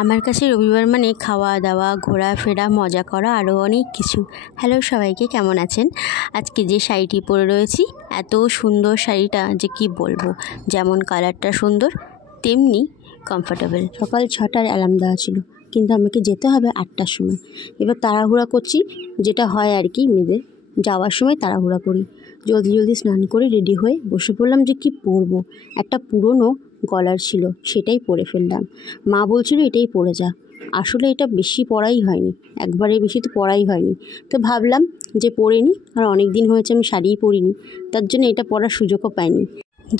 আমার কাছে রবিবার মানে খাওয়া দাওয়া ঘোরাফেরা মজা করা আরও অনেক কিছু। হ্যালো সবাইকে, কেমন আছেন? আজকে যে শাড়িটি পরে রয়েছি, এত সুন্দর শাড়িটা যে কি বলবো। যেমন কালারটা সুন্দর, তেমনি কমফোর্টেবল। সকাল 6টার অ্যালার্ম দেওয়া ছিল, কিন্তু আমাকে যেতে হবে 8টার সময়। এবার তাড়াহুড়া করছি, যেটা হয় আর কি, মেয়েদের যাওয়ার সময় তাড়াহুড়া করি। জলদি জলদি স্নান করে রেডি হয়ে বসে পড়লাম যে কি পরবো। একটা পুরনো গলার ছিল, সেটাই পরে ফেললাম। মা বলছিল এটাই পরে যা। আসলে এটা বেশি পরাই হয়নি, একবারে বেশি তো পরাই হয়নি। তো ভাবলাম যে পরে নিই, আর অনেক দিন হয়েছে আমি শাড়িই পরিনি, তার জন্য এটা পরার সুযোগও পাইনি।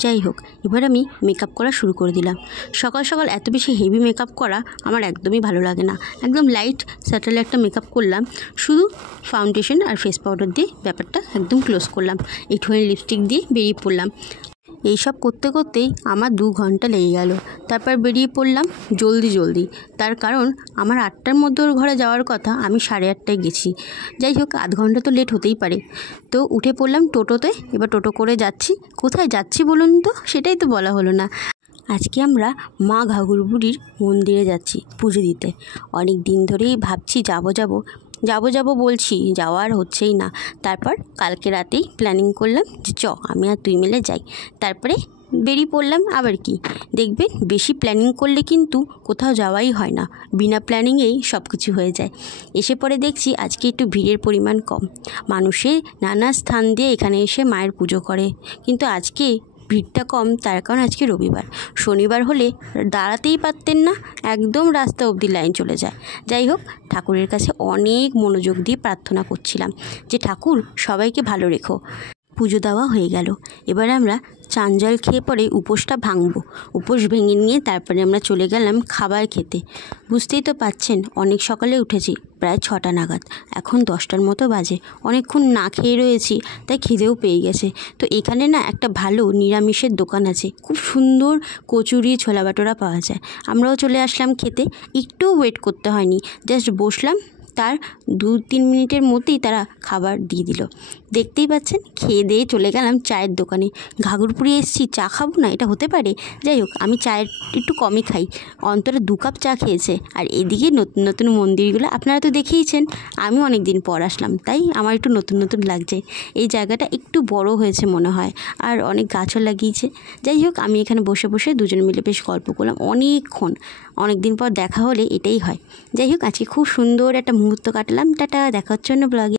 যাই হোক, এবার আমি মেকআপ করা শুরু করে দিলাম। সকাল সকাল এত বেশি হেভি মেকআপ করা আমার একদমই ভালো লাগে না। একদম লাইট স্যাটেলে একটা মেকআপ করলাম, শুধু ফাউন্ডেশন আর ফেস পাউডার দিয়ে ব্যাপারটা একদম ক্লোজ করলাম। একটুখানি লিপস্টিক দিয়ে বেরিয়ে পড়লাম। এইসব করতে করতেই আমার 2 ঘন্টা লেগে গেল। তারপর বেরিয়ে পড়লাম জলদি। তার কারণ আমার 8টার মধ্যে ওর ঘরে যাওয়ার কথা, আমি 8:30টায় গেছি। যাই হোক, আধ ঘন্টা তো লেট হতেই পারে। তো উঠে পড়লাম টোটোতে। এবার টোটো করে যাচ্ছি। কোথায় যাচ্ছি বলুন তো? সেটাই তো বলা হলো না। আজকে আমরা মা ঘাঘর বুড়ির মন্দিরে যাচ্ছি পুজো দিতে। অনেক দিন ধরেই ভাবছি যাব বলছি, যাওয়া আর হচ্ছেই না। তারপর কালকে রাতেই প্ল্যানিং করলাম যে আমি আর তুই মিলে যাই। তারপরে বেরিয়ে পড়লাম। আবার কি দেখবেন, বেশি প্ল্যানিং করলে কিন্তু কোথাও যাওয়াই হয় না, বিনা প্ল্যানিংয়েই সব কিছু হয়ে যায়। এসে পরে দেখছি আজকে একটু ভিড়ের পরিমাণ কম। মানুষের নানা স্থান দিয়ে এখানে এসে মায়ের পুজো করে, কিন্তু আজকে ভিড়টা কম। তার কারণ আজকে রবিবার। শনিবার হলে দাঁড়াতেই পারতেন না, একদম রাস্তা অবধি লাইন চলে যায়। যাই হোক, ঠাকুরের কাছে অনেক মনোযোগ দিয়ে প্রার্থনা করছিলাম যে ঠাকুর সবাইকে ভালো রেখো। পুজো দেওয়া হয়ে গেল। এবার আমরা চান জল খেয়ে পরে উপোসটা ভাঙবো। উপোস ভেঙে নিয়ে তারপরে আমরা চলে গেলাম খাবার খেতে। বুঝতেই তো পাচ্ছেন, অনেক সকালে উঠেছি, প্রায় 6টা নাগাদ। এখন 10টার মতো বাজে। অনেকক্ষণ না খেয়ে রয়েছি, তাই খিদেও পেয়ে গেছে। তো এখানে না একটা ভালো নিরামিষের দোকান আছে, খুব সুন্দর কচুরি ছোলা বাটোরা পাওয়া যায়। আমরাও চলে আসলাম খেতে। একটু ওয়েট করতে হয়নি, জাস্ট বসলাম, তার 2-3 মিনিটের মধ্যেই তারা খাবার দিয়ে দিল। দেখতেই পাচ্ছেন, খেয়ে দিয়ে চলে গেলাম চায়ের দোকানে। ঘাঘরপুরে এসেছি, চা খাবো না, এটা হতে পারে? যাই হোক, আমি চায়ের একটু কমই খাই। অন্তরে 2 কাপ চা খেয়েছে। আর এদিকে নতুন নতুন মন্দিরগুলো আপনারা তো দেখেইছেন। আমি অনেক দিন পর আসলাম, তাই আমার একটু নতুন লাগছে। এই জায়গাটা একটু বড় হয়েছে মনে হয়, আর অনেক গাছও লাগিয়েছে। যাই হোক, আমি এখানে বসে বসে দুজন মিলে বেশ গল্প করলাম অনেকক্ষণ। অনেক দিন পর দেখা হলে এটাই হয়। যাই হোক, আজকে খুব সুন্দর একটা মুহূর্ত কাটলাম। টাটা, দেখা হচ্ছে অন্য ব্লগে।